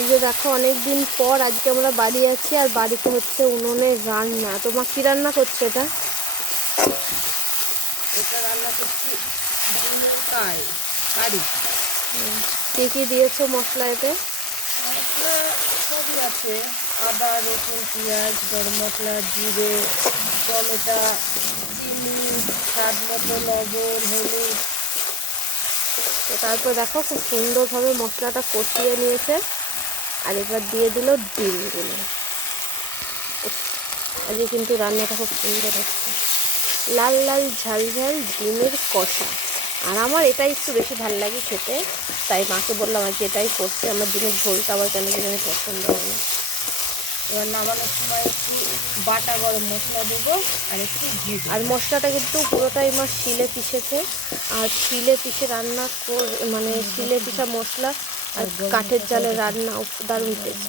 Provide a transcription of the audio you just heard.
এই যে দেখো অনেকদিন পর আজকে আমরা বাড়ি আছি আর বাড়িতে হচ্ছে উনুনে রান্না। তোমার কি রান্না করছে এটা? এটা রান্না করছি ডিমের কারি। কি কি দিয়েছো মশলা এতে? মশলা সবই আছে, আদা রসুন পেঁয়াজ গরম মশলা জিরে টমেটো চিনি স্বাদ মতো লবণ হলুদ। তো তারপর দেখো খুব সুন্দরভাবে মশলাটা কষিয়ে নিয়েছে আর এবার দিয়ে দিল ডিমগুলো। আজকে কিন্তু রান্নাটা খুব সুন্দর হচ্ছে, লাল লাল ঝাল ঝাল ডিমের কষা। আর আমার এটাই একটু বেশি ভালো লাগে খেতে, তাই মাকে বললাম আজকে এটাই করতে। আমার ডিমের ঝোলটা আবার কেন জানি পছন্দ হয় না। এবার নামানোর সময় একটু বাটা গরম মশলা দেবো আর একটু ঘি আর দেবো। মশলাটা কিন্তু পুরোটাই মা শিলে পিষেছে। আর শিলে পিষে রান্না মানে শিলে পিষা মশলা আর কাঠের জালে রান্না দারুণ টেস্ট।